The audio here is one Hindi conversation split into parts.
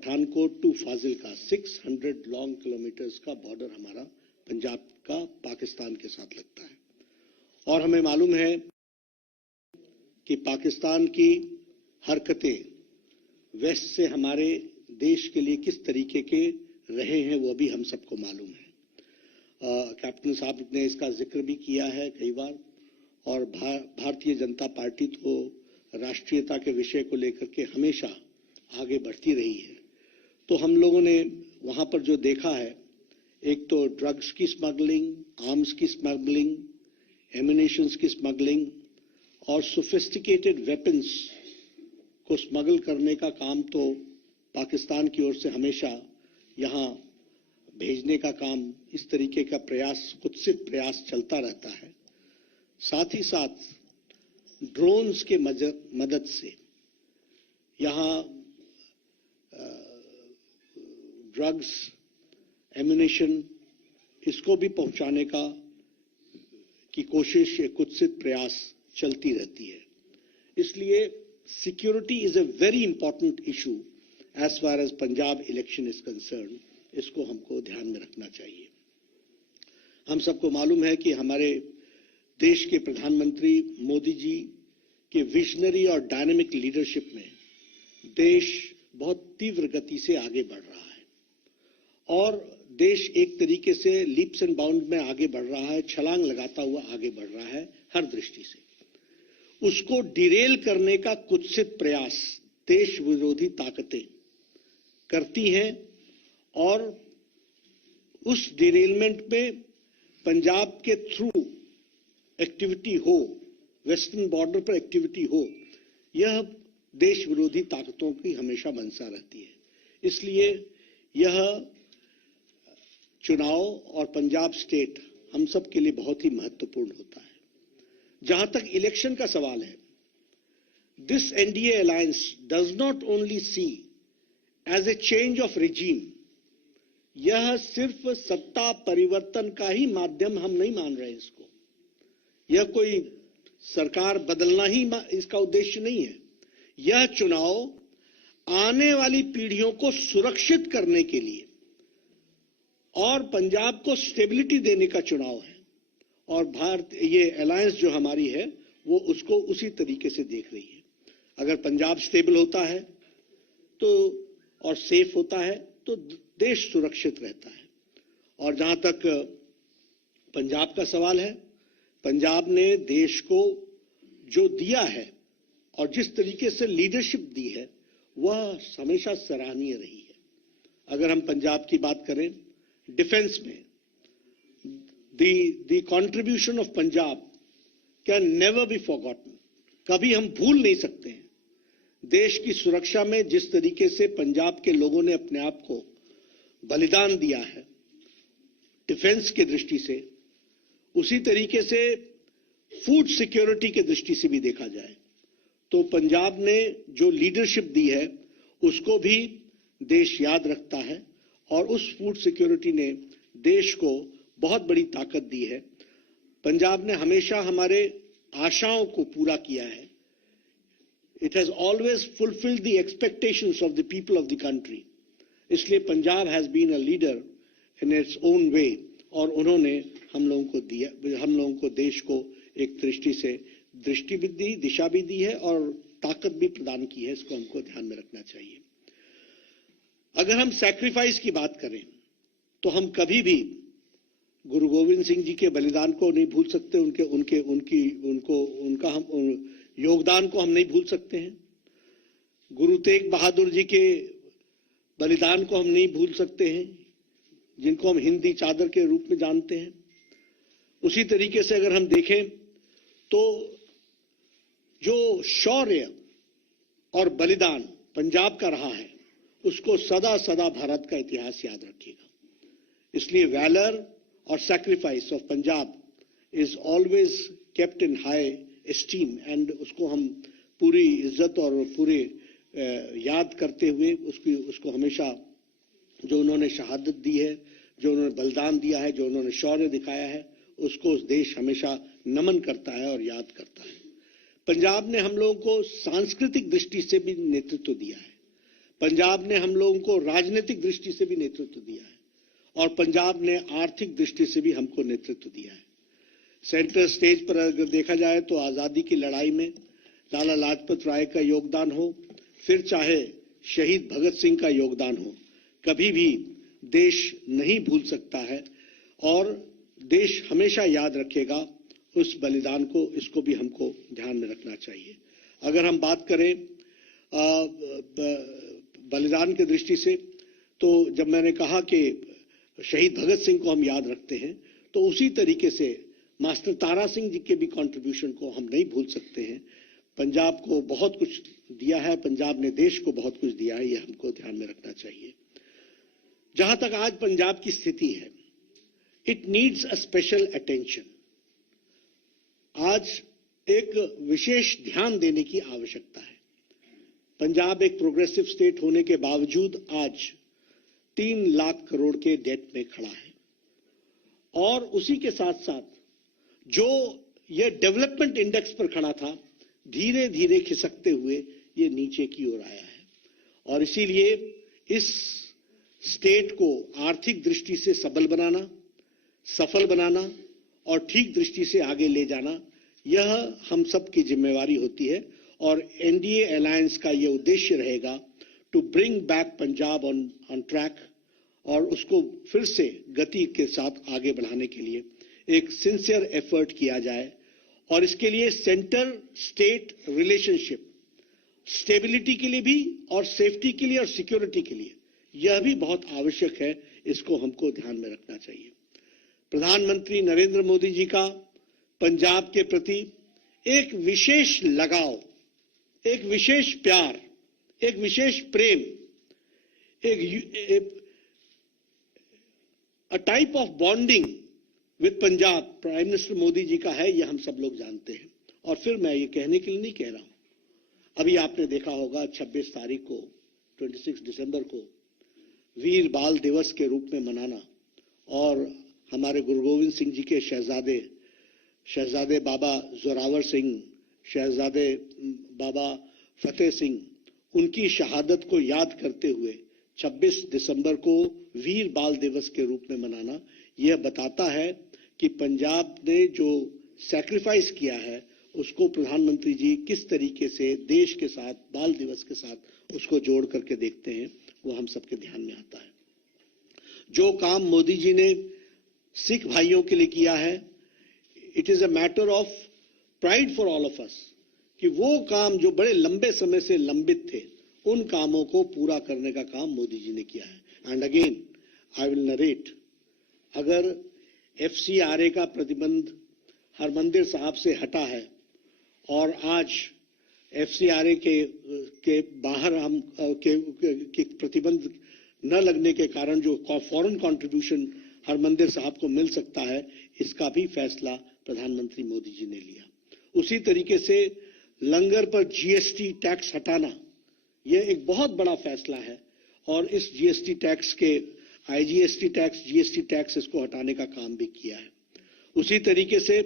Pathankot to Fazilka 600 long kilometres का बॉर्डर हमारा पंजाब का पाकिस्तान के साथ लगता है। और हमें मालूम है कि पाकिस्तान की हरकतें वेस्ट से हमारे देश के लिए किस तरीके के रहे हैं वो भी हम सबको मालूम है। कैप्टन साहब ने इसका जिक्र भी किया है कई बार। और भारतीय जनता पार्टी तो राष्ट्रीयता के विषय को लेकर के हमेशा आगे बढ़ती रही है। तो हम लोगों ने वहां पर जो देखा है, एक तो ड्रग्स की स्मगलिंग, आर्म्स की स्मगलिंग, एम्यूनिशंस की स्मगलिंग और सोफिस्टिकेटेड वेपन्स को स्मगल करने का काम तो पाकिस्तान की ओर से हमेशा यहां भेजने का काम, इस तरीके का प्रयास, कुत्सित प्रयास चलता रहता है। साथ ही साथ ड्रोन्स के मदद से यहां ड्रग्स, एम्यूनिशन इसको भी पहुंचाने की कोशिश, कुत्सित प्रयास चलती रहती है। इसलिए security is a very important issue as far as Punjab election is concern. इसको हमको ध्यान में रखना चाहिए। हम सबको मालूम है कि हमारे देश के प्रधानमंत्री मोदी जी के विजनरी और डायनेमिक लीडरशिप में देश बहुत तीव्र गति से आगे बढ़ रहा है और देश एक तरीके से लीप्स एंड बाउंड में आगे बढ़ रहा है, छलांग लगाता हुआ आगे बढ़ रहा है हर दृष्टि से। उसको डिरेल करने का कुत्सित प्रयास देश विरोधी ताकतें करती हैं और उस डिरेलमेंट में पंजाब के थ्रू एक्टिविटी हो, वेस्टर्न बॉर्डर पर एक्टिविटी हो, यह देश विरोधी ताकतों की हमेशा मंशा रहती है। इसलिए यह चुनाव और पंजाब स्टेट हम सब के लिए बहुत ही महत्वपूर्ण होता है। जहां तक इलेक्शन का सवाल है, this NDA alliance does not only see as a change of regime, यह सिर्फ सत्ता परिवर्तन का ही माध्यम हम नहीं मान रहे इसको। यह कोई सरकार बदलना ही इसका उद्देश्य नहीं है। यह चुनाव आने वाली पीढ़ियों को सुरक्षित करने के लिए और पंजाब को स्टेबिलिटी देने का चुनाव है। और ये अलायंस जो हमारी है वो उसको उसी तरीके से देख रही है। अगर पंजाब स्टेबल होता है तो और सेफ होता है तो देश सुरक्षित रहता है। और जहां तक पंजाब का सवाल है, पंजाब ने देश को जो दिया है और जिस तरीके से लीडरशिप दी है वह हमेशा सराहनीय रही है। अगर हम पंजाब की बात करें, डिफेंस में the contribution of Punjab can never be forgotten. कभी हम भूल नहीं सकते हैं देश की सुरक्षा में जिस तरीके से पंजाब के लोगों ने अपने आप को बलिदान दिया है डिफेंस की दृष्टि से, उसी तरीके से फूड सिक्योरिटी की दृष्टि से भी देखा जाए तो पंजाब ने जो लीडरशिप दी है उसको भी देश याद रखता है और उस फूड सिक्योरिटी ने देश को बहुत बड़ी ताकत दी है। पंजाब ने हमेशा हमारे आशाओं को पूरा किया है। It has always fulfilled the expectations of the people of the country. इसलिए Punjab has been a leader in its own way और उन्होंने हम लोगों को दिया, हम लोगों को देश को एक दृष्टि से दृष्टि भी दी, दिशा भी दी है और ताकत भी प्रदान की है। इसको हमको ध्यान में रखना चाहिए। अगर हम सैक्रिफाइस की बात करें तो हम कभी भी गुरु गोविंद सिंह जी के बलिदान को नहीं भूल सकते, उनका हम योगदान को हम नहीं भूल सकते हैं। गुरु तेग बहादुर जी के बलिदान को हम नहीं भूल सकते हैं, जिनको हम हिंदी चादर के रूप में जानते हैं। उसी तरीके से अगर हम देखें तो जो शौर्य और बलिदान पंजाब का रहा है उसको सदा सदा भारत का इतिहास याद रखेगा। इसलिए वैलर और sacrifice of Punjab is always kept in high esteem and उसको हम पूरी इज्जत और पूरे याद करते हुए उसको हमेशा जो उन्होंने शहादत दी है, जो उन्होंने बलिदान दिया है, जो उन्होंने शौर्य दिखाया है, उसको देश हमेशा नमन करता है और याद करता है। पंजाब ने हम लोगों को सांस्कृतिक दृष्टि से भी नेतृत्व दिया है। पंजाब ने हम लोगों को राजनीतिक दृष्टि से भी नेतृत्व दिया है और पंजाब ने आर्थिक दृष्टि से भी हमको नेतृत्व दिया है। सेंटर स्टेज पर अगर देखा जाए तो आजादी की लड़ाई में लाला लाजपत राय का योगदान हो, फिर चाहे शहीद भगत सिंह का योगदान हो, कभी भी देश नहीं भूल सकता है और देश हमेशा याद रखेगा उस बलिदान को। इसको भी हमको ध्यान में रखना चाहिए। अगर हम बात करें बलिदान की दृष्टि से, तो जब मैंने कहा कि शहीद भगत सिंह को हम याद रखते हैं, तो उसी तरीके से मास्टर तारा सिंह जी के भी कंट्रीब्यूशन को हम नहीं भूल सकते हैं। पंजाब को बहुत कुछ दिया है, पंजाब ने देश को बहुत कुछ दिया है, ये हमको ध्यान में रखना चाहिए। जहां तक आज पंजाब की स्थिति है, it needs a special attention. आज एक विशेष ध्यान देने की आवश्यकता है। पंजाब एक प्रोग्रेसिव स्टेट होने के बावजूद आज 3 लाख करोड़ के डेट में खड़ा है और उसी के साथ साथ जो ये डेवलपमेंट इंडेक्स पर खड़ा था, धीरे धीरे खिसकते हुए ये नीचे की ओर आया है। और इसीलिए इस स्टेट को आर्थिक दृष्टि से सबल बनाना, सफल बनाना और ठीक दृष्टि से आगे ले जाना, यह हम सब की जिम्मेवारी होती है। और एनडीए अलायंस का यह उद्देश्य रहेगा to bring back Punjab on track और उसको फिर से गति के साथ आगे बढ़ाने के लिए एक सिंसियर एफर्ट किया जाए। और इसके लिए सेंटर स्टेट रिलेशनशिप स्टेबिलिटी के लिए भी और सेफ्टी के लिए और सिक्योरिटी के लिए यह भी बहुत आवश्यक है। इसको हमको ध्यान में रखना चाहिए। प्रधानमंत्री नरेंद्र मोदी जी का पंजाब के प्रति एक विशेष लगाव, एक विशेष प्यार, एक विशेष प्रेम, a type of bonding with Punjab prime minister Modi ji का है, यह हम सब लोग जानते हैं। और फिर मैं ये कहने के लिए नहीं कह रहा हूं, अभी आपने देखा होगा 26 तारीख को 26 दिसंबर को वीर बाल दिवस के रूप में मनाना और हमारे गुरु गोविंद सिंह जी के शहजादे बाबा जोरावर सिंह, शहजादे बाबा फतेह सिंह, उनकी शहादत को याद करते हुए 26 दिसंबर को वीर बाल दिवस के रूप में मनाना, यह बताता है कि पंजाब ने जो सैक्रिफाइस किया है उसको प्रधानमंत्री जी किस तरीके से देश के साथ, बाल दिवस के साथ उसको जोड़ करके देखते हैं, वो हम सबके ध्यान में आता है। जो काम मोदी जी ने सिख भाइयों के लिए किया है, it is a matter of pride for all of us कि वो काम जो बड़े लंबे समय से लंबित थे, उन कामों को पूरा करने का काम मोदी जी ने किया है। And again I will narrate, अगर एफसीआरए का प्रतिबंध हरमंदिर साहब से हटा है और आज एफसीआरए के बाहर हम के प्रतिबंध न लगने के कारण जो फॉरेन कंट्रीब्यूशन हरमंदिर साहब को मिल सकता है, इसका भी फैसला प्रधानमंत्री मोदी जी ने लिया। उसी तरीके से लंगर पर जीएसटी टैक्स हटाना, यह एक बहुत बड़ा फैसला है और इस जीएसटी टैक्स के आईजीएसटी टैक्स, जीएसटी टैक्स, इसको हटाने का काम भी किया है। उसी तरीके से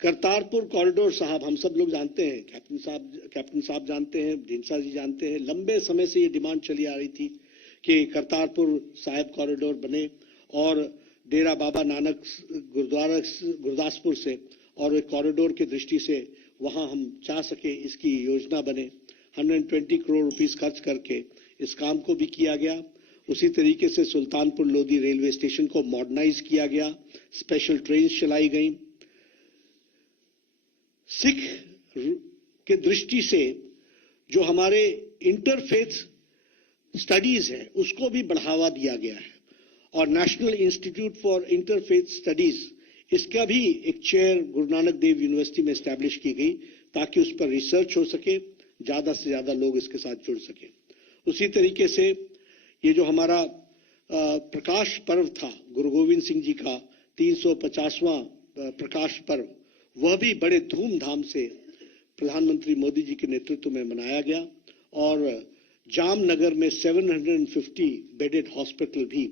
करतारपुर कॉरिडोर साहब, हम सब लोग जानते हैं, कैप्टन साहब जानते हैं, ढींडसा जी जानते हैं, लंबे समय से ये डिमांड चली आ रही थी कि करतारपुर साहिब कॉरिडोर बने और डेरा बाबा नानक गुरुद्वारा गुरदासपुर से और एक कॉरिडोर की दृष्टि से वहां हम चाह सके इसकी योजना बने। 120 करोड़ रुपीस खर्च करके इस काम को भी किया गया। उसी तरीके से सुल्तानपुर लोधी रेलवे स्टेशन को मॉडर्नाइज किया गया, स्पेशल ट्रेन चलाई गई। सिख के दृष्टि से जो हमारे इंटरफेथ स्टडीज है उसको भी बढ़ावा दिया गया है और national institute for interfaith studies, इसका भी एक चेयर गुरु नानक देव यूनिवर्सिटी में एस्टैब्लिश की गई ताकि उस पर रिसर्च हो सके, ज्यादा से ज्यादा लोग इसके साथ जुड़ सके। उसी तरीके से ये जो हमारा प्रकाश पर्व था, गुरु गोविंद सिंह जी का 350वां प्रकाश पर्व, वह भी बड़े धूमधाम से प्रधानमंत्री मोदी जी के नेतृत्व में मनाया गया और जामनगर में 750 बेडेड हॉस्पिटल भी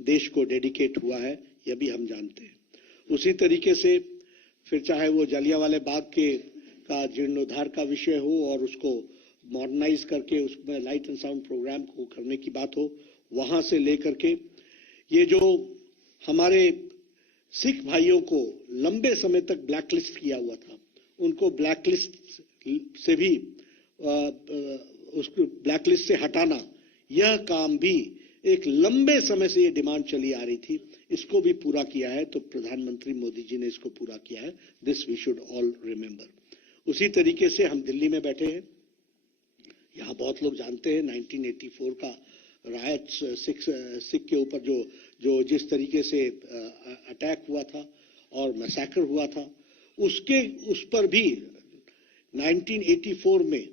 देश को डेडिकेट हुआ है, यह भी हम जानते हैं। उसी तरीके से फिर चाहे वो जलियांवाला बाग का जीर्णोद्धार का विषय हो और उसको मॉडर्नाइज करके उसमें लाइट एंड साउंड प्रोग्राम को करने की बात हो, वहां से लेकर के ये जो हमारे सिख भाइयों को लंबे समय तक ब्लैकलिस्ट किया हुआ था, उनको ब्लैकलिस्ट से भी उसको ब्लैकलिस्ट से हटाना, यह काम भी एक लंबे समय से ये डिमांड चली आ रही थी, इसको भी पूरा किया है। तो प्रधानमंत्री मोदी जी ने इसको पूरा किया है। This we should all remember. उसी तरीके से हम दिल्ली में बैठे हैं, यहां बहुत लोग जानते हैं 1984 का रायट सिख के ऊपर जो जिस तरीके से अटैक हुआ था और मैसेकर हुआ था, उस पर भी 1984 में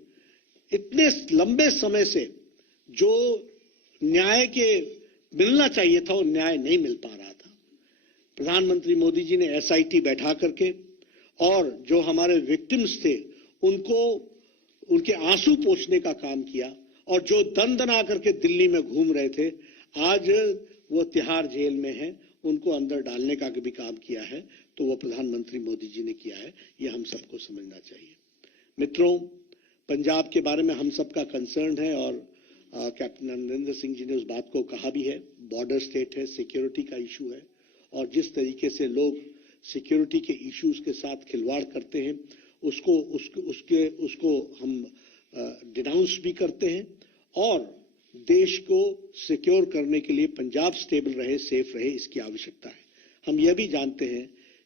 इतने लंबे समय से जो न्याय के मिलना चाहिए था वो न्याय नहीं मिल पा रहा था। प्रधानमंत्री मोदी जी ने एसआईटी बैठा करके और जो हमारे विक्टिम्स थे उनको उनके आंसू पोंछने का काम किया, और जो दंदना करके दिल्ली में घूम रहे थे आज वो तिहाड़ जेल में हैं, उनको अंदर डालने का भी काम किया है। तो वो प्रधानमंत्री मोदी जी ने किया है, ये हम सबको समझना चाहिए। मित्रों, पंजाब के बारे में हम सबका कंसर्न है और कैप्टन अमरिंदर सिंह जी ने उस बात को कहा भी है। बॉर्डर स्टेट है, सिक्योरिटी का इशू है, और जिस तरीके से लोग सिक्योरिटी के इश्यूज के साथ खिलवाड़ करते हैं उसको हम डिनाउंस भी करते हैं। और देश को सिक्योर करने के लिए पंजाब स्टेबल रहे, सेफ रहे, इसकी आवश्यकता है। हम यह भी जानते हैं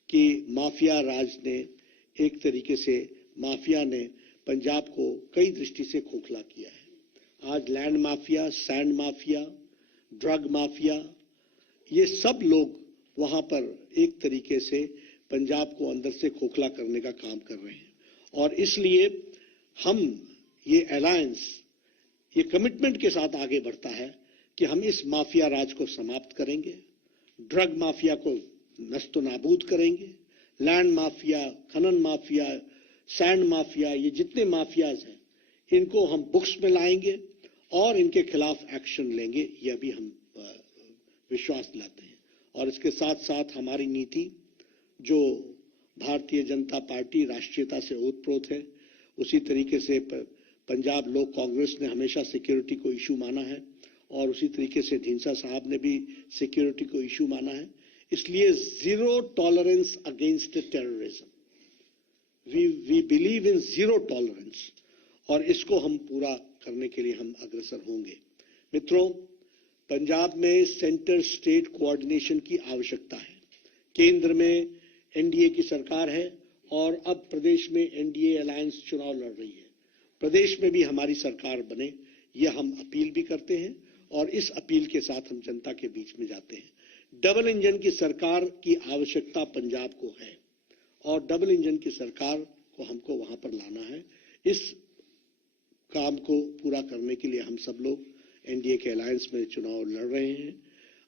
कि माफिया राज ने एक तरीके से माफिया ने पंजाब को कई दृष्टि से खोखला किया है। आज land mafia, sand mafia, drug mafia, ये सब लोग वहां पर एक तरीके से पंजाब को अंदर से खोखला करने का काम कर रहे हैं। और इसलिए हम ये अलायंस ये कमिटमेंट के साथ आगे बढ़ता है कि हम इस माफिया राज को समाप्त करेंगे, ड्रग माफिया को नस्तो नाबूद करेंगे, लैंड माफिया, खनन माफिया, सैंड माफिया, ये जितने माफियाज हैं इनको हम बुक्स में लाएंगे और इनके खिलाफ एक्शन लेंगे, यह भी हम विश्वास दिलाते हैं। और इसके साथ साथ हमारी नीति, जो भारतीय जनता पार्टी राष्ट्रीयता से ओतप्रोत है, उसी तरीके से पंजाब लोक कांग्रेस ने हमेशा सिक्योरिटी को इशू माना है और उसी तरीके से ढींसा साहब ने भी सिक्योरिटी को इशू माना है। इसलिए zero tolerance against terrorism, we believe in zero tolerance, और इसको हम पूरा करने के लिए हम अग्रसर होंगे। मित्रों, पंजाब में सेंटर स्टेट कोऑर्डिनेशन की आवश्यकता है। केंद्र में एनडीए की सरकार है और अब प्रदेश में एनडीए अलायंस चुनाव लड़ रही है। प्रदेश में भी हमारी सरकार बने, यह हम अपील भी करते हैं और इस अपील के साथ हम जनता के बीच में जाते हैं। डबल इंजन की सरकार की आवश्यकता पंजाब को है और डबल इंजन की सरकार को हमको वहां पर लाना है। इस काम को पूरा करने के लिए हम सब लोग एनडीए के अलायंस में चुनाव लड़ रहे हैं।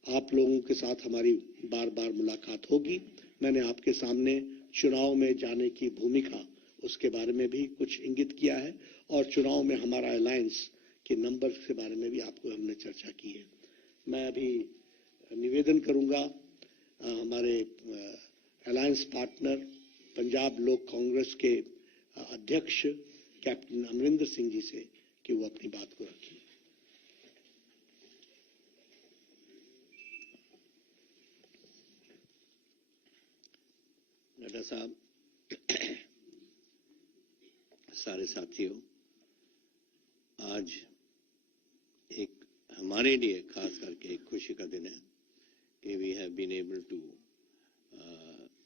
आप लोगों के साथ हमारी बार बार मुलाकात होगी। मैंने आपके सामने चुनाव में जाने की भूमिका, उसके बारे में भी कुछ इंगित किया है और चुनाव में हमारा अलायंस के नंबर के बारे में भी आपको हमने चर्चा की है। मैं अभी निवेदन करूंगा हमारे अलायंस पार्टनर पंजाब लोक कांग्रेस के अध्यक्ष कैप्टन अमरिंदर सिंह जी से कि वो अपनी बात को रखें। नड्डा साहब, सारे साथियों, आज एक हमारे लिए खास करके एक खुशी का दिन है कि we have been able to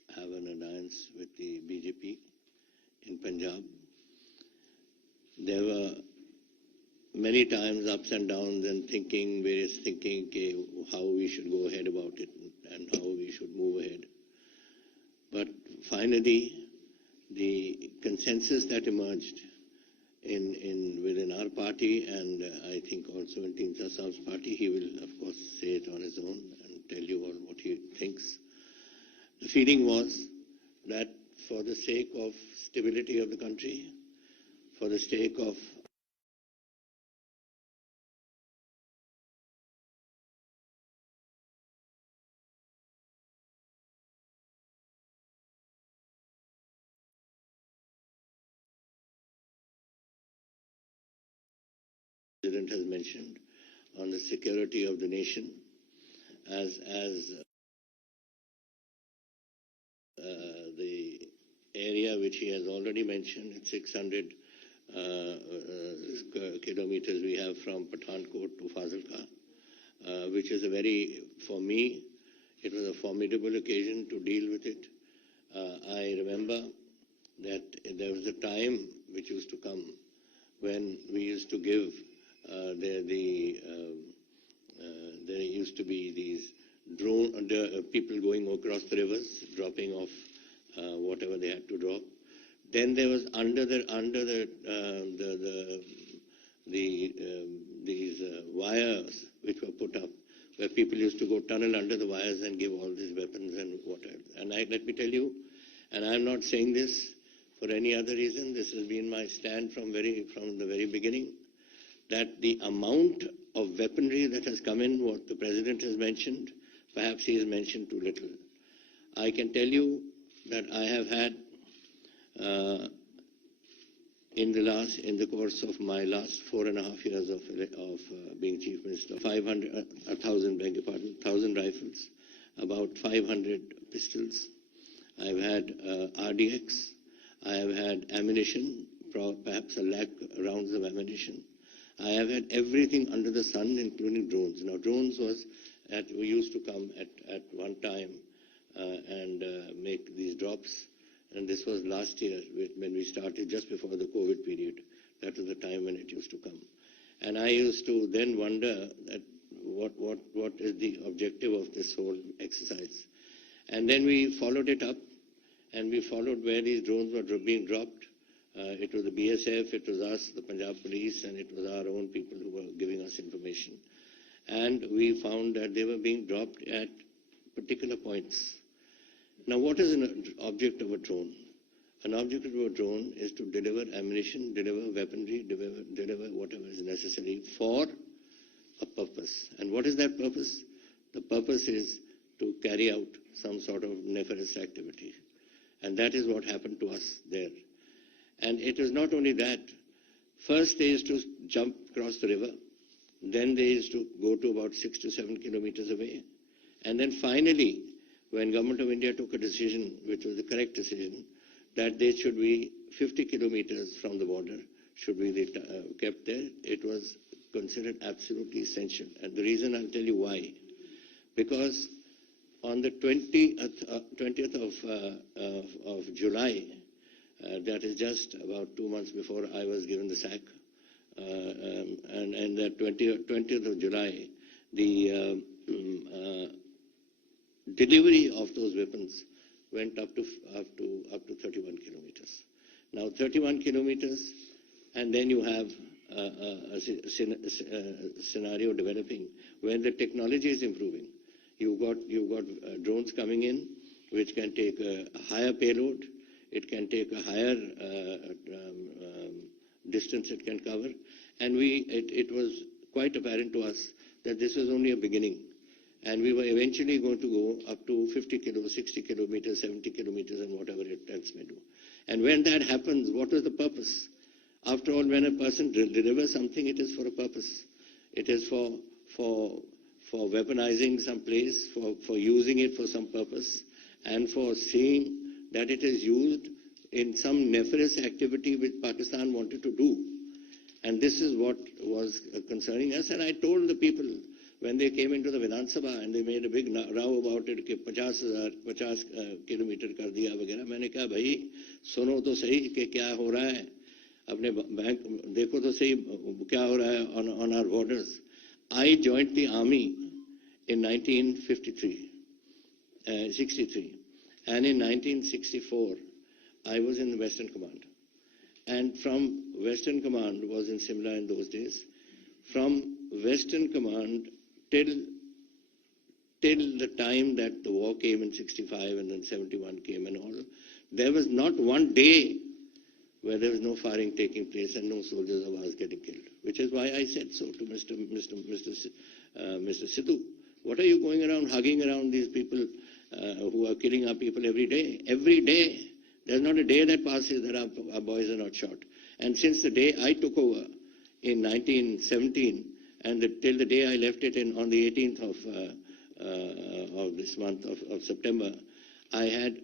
have an alliance with the BJP in Punjab. There were many times ups and downs and various thinking how we should go ahead about it and how we should move ahead. But finally, the consensus that emerged within our party, and I think also in Teen Saab's party, he will of course say it on his own and tell you all what he thinks. The feeling was that for the sake of stability of the country, for the sake of President has mentioned on the security of the nation, as the area which he has already mentioned, it's 600 kilometers we have from Pathankot to Fazilka, which is for me, it was a formidable occasion to deal with it. I remember that there was a time which used to come when we used to give, there used to be these people going across the rivers, dropping off whatever they had to drop. Then there was these wires which were put up, where people used to go tunnel under the wires and give all these weapons and whatever. And let me tell you, and I'm not saying this for any other reason, this has been my stand from the very beginning, that the amount of weaponry that has come in, what the President has mentioned, perhaps he has mentioned too little. I can tell you that I have had, in the course of my last 4.5 years of being Chief Minister, 1,000 rifles, about 500 pistols. I've had RDX. I have had ammunition, perhaps 1 lakh rounds of ammunition. I have had everything under the sun, including drones. Now, drones we used to come at one time and make these drops. And this was last year when we started, just before the COVID period. That was the time when it used to come. And I used to then wonder that what is the objective of this whole exercise. And then we followed it up, and we followed where these drones were being dropped. It was the BSF, it was us, the Punjab Police, and it was our own people who were giving us information. And we found that they were being dropped at particular points. Now, what is an object of a drone? An object of a drone is to deliver ammunition, deliver weaponry, deliver whatever is necessary for a purpose. And what is that purpose? The purpose is to carry out some sort of nefarious activity. And that is what happened to us there. And it was not only that. First, they used to jump across the river. Then they used to go to about 6 to 7 kilometers away. And then finally, when Government of India took a decision, which was the correct decision, that they should be 50 kilometers from the border, should be kept there, it was considered absolutely essential. And the reason, I'll tell you why. Because on the 20th of July, that is just about 2 months before I was given the sack, and that 20th of July, the delivery of those weapons went up to 31 kilometers. Now 31 kilometers, and then you have a scenario developing where the technology is improving. You've got drones coming in which can take a higher payload. It can take a higher distance it can cover, and it was quite apparent to us that this was only a beginning. And we were eventually going to go up to 50 kilometers, 60 kilometers, 70 kilometers, and whatever it else may do. And when that happens, what is the purpose? After all, when a person delivers something, it is for a purpose. It is for weaponizing some place, for using it for some purpose, and for seeing that it is used in some nefarious activity which Pakistan wanted to do. And this is what was concerning us. And I told the people, when they came into the Vidhan Sabha and they made a big row about it, कि 50 किलोमीटर कर दिया वगैरह, मैंने कहा भाई सुनो तो सही कि क्या हो रहा है, अपने बैंक देखो तो सही क्या हो रहा है on our borders. I joined the army in 1963, and in 1964 I was in the Western Command, and from Western Command was in Simla in those days. From Western Command till the time that the war came in 65 and then 71 came and all, there was not one day where there was no firing taking place and no soldiers of ours getting killed. Which is why I said so to Mr. Sidhu. What are you going around hugging around these people who are killing our people every day? Every day. There's not a day that passes that our boys are not shot. And since the day I took over in 1917, and till the day I left it on the 18th of this month of September, I had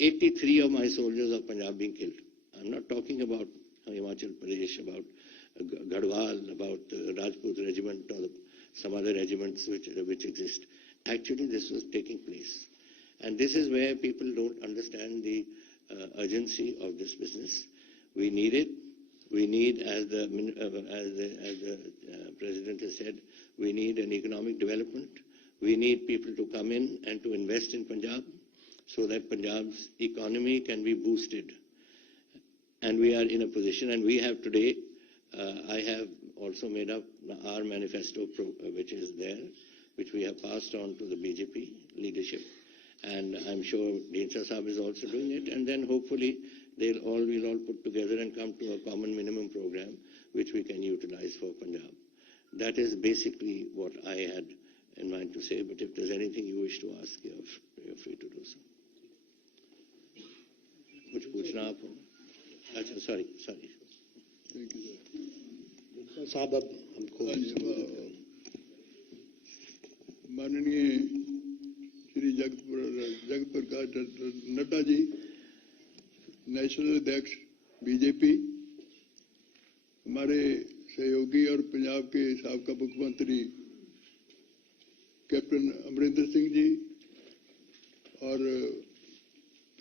83 of my soldiers of Punjab being killed. I'm not talking about Himachal Pradesh, about Garhwal, about Rajput regiment or some other regiments which exist. Actually, this was taking place. And this is where people don't understand the urgency of this business. We need it. We need, as the President has said, we need an economic development. We need people to come in and to invest in Punjab so that Punjab's economy can be boosted. And we are in a position, and we have today, I have also made up our manifesto, which is there, which we have passed on to the BJP leadership. And I'm sure Dhinsah Sahab is also doing it. And then hopefully we'll all put together and come to a common minimum program which we can utilize for Punjab. That is basically what I had in mind to say. But if there's anything you wish to ask, you're free to do so. कुछ पूछना आपको? अच्छा, sorry. Thank you, sir. साहब अब हमको माननीय श्री जगत प्रकाश नड्डा जी, नेशनल अध्यक्ष बीजेपी, हमारे सहयोगी और पंजाब के साबका मुख्यमंत्री कैप्टन अमरिंदर सिंह जी और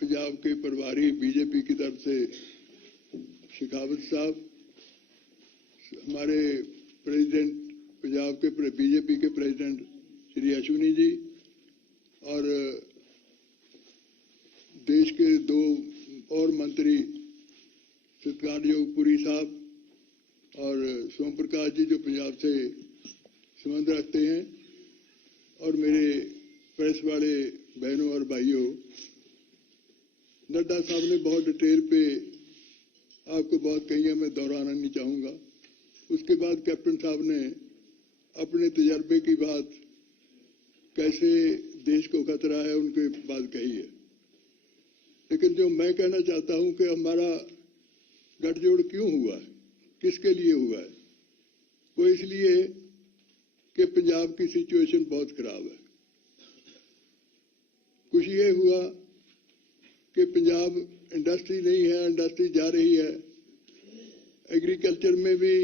पंजाब के प्रभारी बीजेपी की तरफ से शेखावत साहब, हमारे प्रेसिडेंट पंजाब के बीजेपी के प्रेसिडेंट श्री अश्विनी जी और देश के दो और मंत्री सत्कारयोग पुरी साहब और सोम प्रकाश जी जो पंजाब से संबंध रखते हैं, और मेरे प्रेस वाले बहनों और भाइयों, नड्डा साहब ने बहुत डिटेल पे आपको बात कही है, मैं दोहराना नहीं चाहूँगा। उसके बाद कैप्टन साहब ने अपने तजर्बे की बात, कैसे देश को खतरा है, उनके बात कही है। लेकिन जो मैं कहना चाहता हूं कि हमारा गठजोड़ क्यों हुआ है, किसके लिए हुआ है, वो इसलिए कि पंजाब की सिचुएशन बहुत खराब है। कुछ ये हुआ कि पंजाब इंडस्ट्री नहीं है, इंडस्ट्री जा रही है, एग्रीकल्चर में भी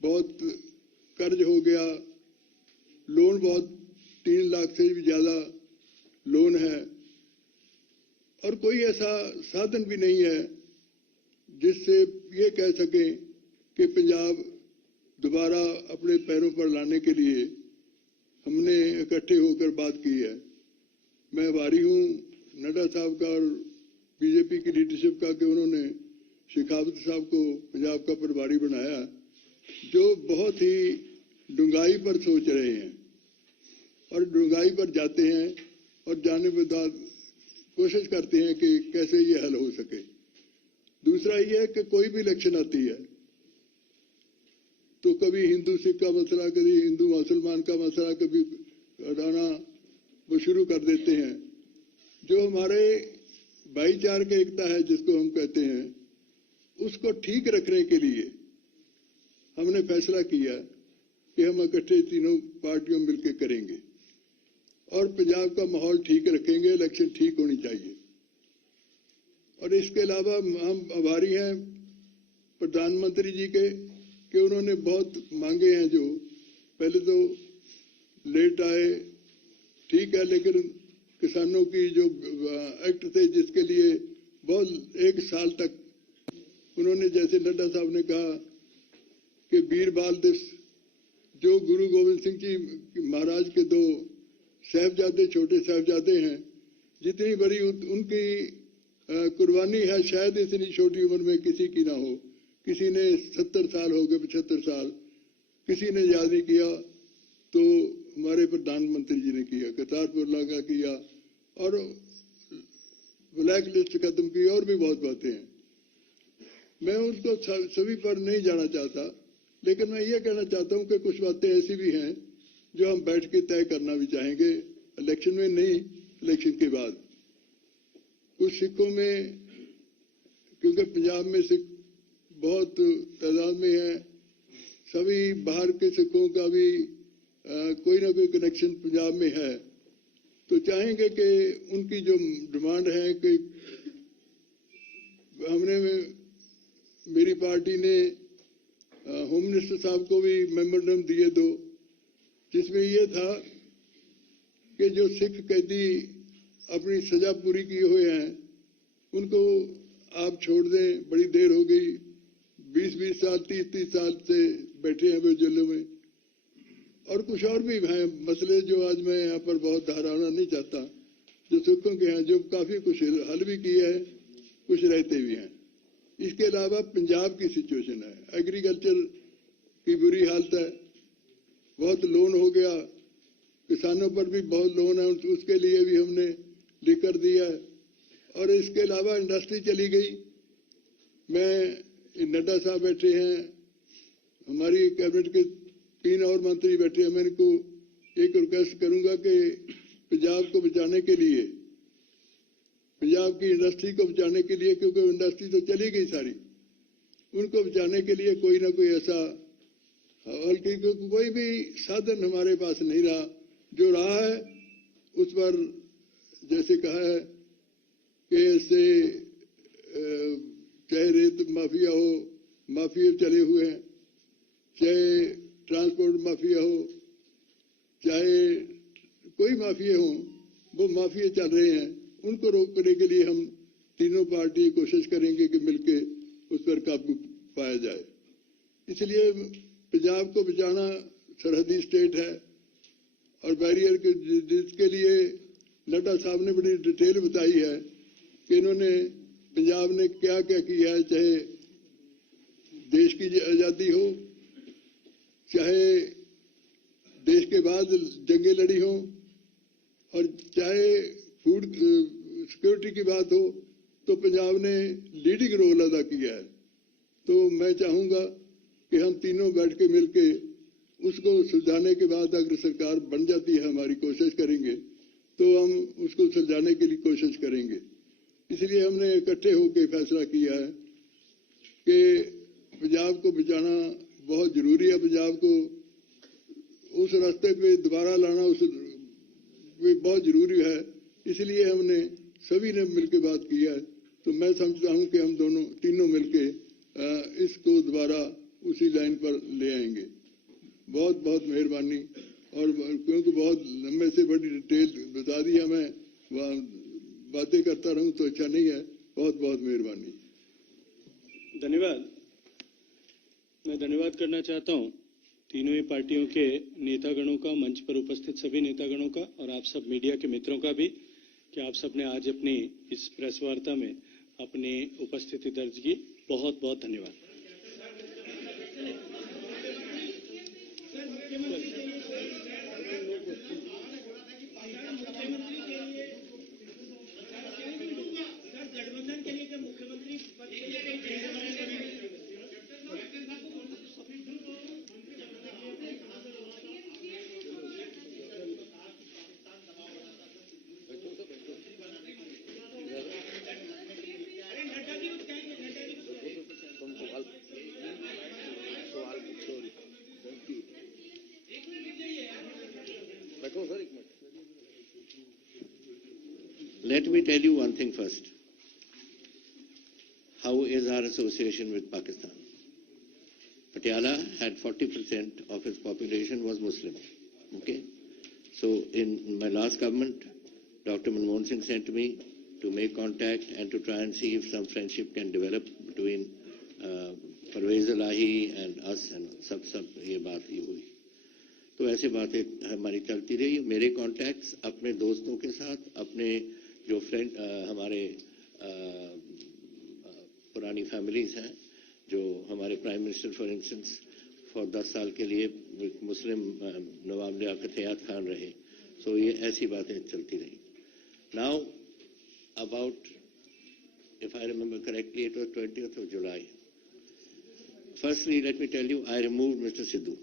बहुत कर्ज हो गया, लोन बहुत 3 लाख से भी ज्यादा लोन है, और कोई ऐसा साधन भी नहीं है जिससे ये कह सकें कि पंजाब दोबारा अपने पैरों पर लाने के लिए हमने इकट्ठे होकर बात की है। मैं आभारी हूं नड्डा साहब का और बीजेपी की लीडरशिप का कि उन्होंने शेखावत साहब को पंजाब का प्रभारी बनाया, जो बहुत ही डूंघाई पर सोच रहे हैं और डूंघाई पर जाते हैं और जाने के बाद कोशिश करते हैं कि कैसे ये हल हो सके। दूसरा ये है कि कोई भी इलेक्शन आती है तो कभी हिंदू सिख का मसला, कभी हिंदू मुसलमान का मसला, कभी हटाना वो शुरू कर देते हैं। जो हमारे भाईचारे की एकता है जिसको हम कहते हैं, उसको ठीक रखने के लिए हमने फैसला किया कि हम इकट्ठे तीनों पार्टियों मिलकर करेंगे और पंजाब का माहौल ठीक रखेंगे, इलेक्शन ठीक होनी चाहिए। और इसके अलावा हम आभारी हैं प्रधानमंत्री जी के कि उन्होंने बहुत मांगे हैं, जो पहले तो लेट आए ठीक है, लेकिन किसानों की जो एक्ट थे जिसके लिए बहुत 1 साल तक उन्होंने, जैसे नड्डा साहब ने कहा कि वीर बाल दिवस, जो गुरु गोविंद सिंह जी महाराज के 2 साहिबजादे, छोटे साहिबजादे हैं, जितनी बड़ी उनकी कुर्बानी है, शायद इतनी छोटी उम्र में किसी की ना हो। किसी ने 70 साल हो गए, 75 साल, किसी ने याद नहीं किया, तो हमारे प्रधानमंत्री जी ने किया, करतारपुर लांघा किया और ब्लैक लिस्ट खत्म की, और भी बहुत बातें हैं। मैं उनको सभी पर नहीं जाना चाहता, लेकिन मैं ये कहना चाहता हूं कि कुछ बातें ऐसी भी हैं जो हम बैठ के तय करना भी चाहेंगे, इलेक्शन में नहीं, इलेक्शन के बाद। कुछ सिखों में, क्योंकि पंजाब में सिख बहुत तादाद में है, सभी बाहर के सिखों का भी कोई ना कोई कनेक्शन पंजाब में है, तो चाहेंगे कि उनकी जो डिमांड है कि हमने मेरी पार्टी ने होम मिनिस्टर साहब को भी मेमोरेंडम दिए दो, जिसमें ये था कि जो सिख कैदी अपनी सजा पूरी किए हुए हैं उनको आप छोड़ दें। बड़ी देर हो गई, 20-20 साल 30-30 साल से बैठे हैं वे जेलों में। और कुछ और भी हैं मसले जो आज मैं यहाँ पर बहुत दोहराना नहीं चाहता, जो सिखों के हैं, जो काफी कुछ हल भी किए हैं, कुछ रहते भी हैं। इसके अलावा पंजाब की सिचुएशन है, एग्रीकल्चर की बुरी हालत है, बहुत लोन हो गया, किसानों पर भी बहुत लोन है, उसके लिए भी हमने लिख कर दिया है। और इसके अलावा इंडस्ट्री चली गई। मैं नड्डा साहब बैठे हैं, हमारी कैबिनेट के 3 और मंत्री बैठे हैं, मैं इनको एक रिक्वेस्ट करूंगा कि पंजाब को बचाने के लिए, पंजाब की इंडस्ट्री को बचाने के लिए, क्योंकि इंडस्ट्री तो चली गई सारी, उनको बचाने के लिए कोई ना कोई ऐसा हल, क्योंकि कोई भी साधन हमारे पास नहीं रहा। जो रहा है उस पर जैसे कहा है कि इससे चाहे रेत माफिया हो, माफिया चले हुए हैं, चाहे ट्रांसपोर्ट माफिया हो, चाहे कोई माफिया हो, वो माफिया चल रहे हैं। उनको रोकने के लिए हम तीनों पार्टी कोशिश करेंगे कि मिलके उस पर काबू पाया जाए। इसलिए पंजाब को बचाना, सरहदी स्टेट है और बैरियर के, जिसके लिए नड्डा साहब ने बड़ी डिटेल बताई है कि इन्होंने पंजाब ने क्या क्या किया है, चाहे देश की आज़ादी हो, चाहे देश के बाद जंगें लड़ी हो, और चाहे फूड सिक्योरिटी की बात हो, तो पंजाब ने लीडिंग रोल अदा किया है। तो मैं चाहूंगा कि हम तीनों बैठ के मिलके उसको सुलझाने के बाद अगर सरकार बन जाती है, हमारी कोशिश करेंगे तो हम उसको सुलझाने के लिए कोशिश करेंगे। इसलिए हमने इकट्ठे होकर फैसला किया है कि पंजाब को बचाना बहुत जरूरी है। पंजाब को उस रास्ते पे दोबारा लाना उस बहुत जरूरी है। इसलिए हमने सभी ने मिलकर बात किया है। तो मैं समझता हूं कि हम दोनों तीनों मिलके इसको दोबारा उसी लाइन पर ले आएंगे। बहुत बहुत मेहरबानी। और क्योंकि बहुत लंबे से बड़ी डिटेल बता दिया, मैं बातें करता रहूं तो अच्छा नहीं है। बहुत बहुत मेहरबानी। धन्यवाद। मैं धन्यवाद करना चाहता हूं तीनों ही पार्टियों के नेतागणों का, मंच पर उपस्थित सभी नेतागणों का, और आप सब मीडिया के मित्रों का भी, कि आप सब ने आज अपनी इस प्रेस वार्ता में अपनी उपस्थिति दर्ज की। बहुत बहुत धन्यवाद। Let me tell you one thing first. How is our association with Pakistan? Patiala had 40% of its population was Muslim. Okay? So in my last government, Dr. Manmohan Singh sent me to make contact and to try and see if some friendship can develop between Parvez Elahi and us, and सब ये बात ही हुई। तो ऐसे बातें हमारी चलती रही। मेरे कॉन्टैक्ट्स अपने दोस्तों के साथ, अपने जो फ्रेंड हमारे पुरानी फैमिलीज हैं, जो हमारे prime minister for instance for 10 साल के लिए मुस्लिम नवाब लियाकत हयात खान रहे। सो ये ऐसी बातें चलती रही। Now about, if I remember correctly, it was 20th of July. Firstly, let me tell you, I removed Mr. Sidhu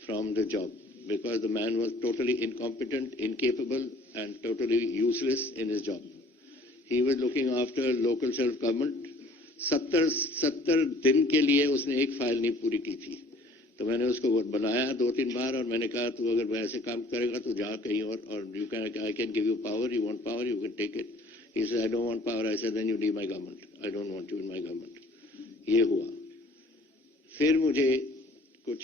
from the job because the man was totally incompetent, incapable and totally useless in his job. He was looking after local self-government. 70 दिन के लिए उसने एक फाइल नहीं पूरी की थी। तो मैंने उसको बुलाया 2-3 बार और मैंने कहा तू अगर ऐसे काम करेगा तो जा कहीं और you can I can give you power, you want power, you can take it. He said I don't want power. I said then you leave my government. I don't want you in my government. ये हुआ. फिर मुझे कुछ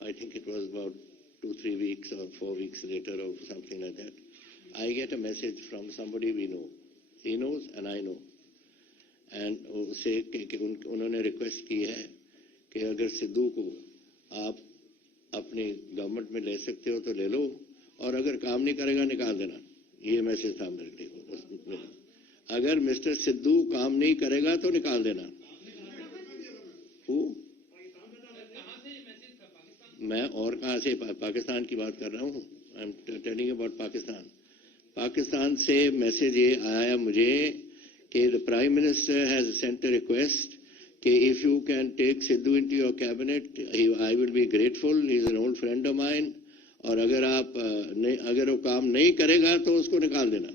I think it was about 2-3 weeks or 4 weeks later or something like that, I get a message from somebody we know. He knows and I know. And उसे उन्होंने रिक्वेस्ट की है कि अगर सिद्धू को आप अपनी गवर्नमेंट में ले सकते हो तो ले लो, और अगर काम नहीं करेगा निकाल देना. ये मैसेज था मेरे लिए. अगर मिस्टर सिद्धू काम नहीं करेगा तो निकाल देना. मैं और कहां से पाकिस्तान की बात कर रहा हूं. I am telling about Pakistan. Pakistan से मैसेज ये आया मुझे कि the prime minister has sent a request कि if you can take Sidhu into your cabinet I will be grateful. He is an old friend of mine. और अगर वो काम नहीं करेगा तो उसको निकाल देना.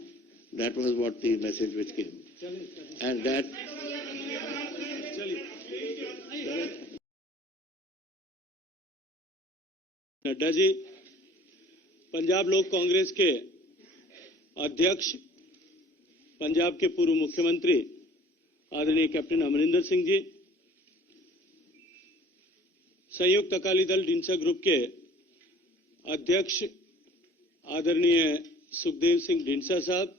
That was what the message which came and that. Nadda ji, Punjab Lok Congress के अध्यक्ष, पंजाब के पूर्व मुख्यमंत्री आदरणीय कैप्टन अमरिंदर सिंह जी, संयुक्त अकाली दल ढींसा ग्रुप के अध्यक्ष आदरणीय सुखदेव सिंह ढींसा साहब,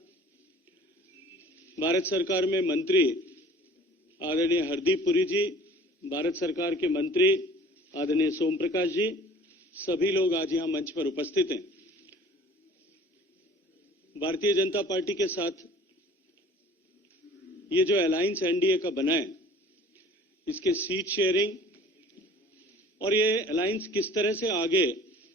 भारत सरकार में मंत्री आदरणीय हरदीप पुरी जी, भारत सरकार के मंत्री आदरणीय सोम प्रकाश जी, सभी लोग आज यहां मंच पर उपस्थित हैं. भारतीय जनता पार्टी के साथ ये जो अलायंस एनडीए का बना है, इसके सीट शेयरिंग और ये अलायंस किस तरह से आगे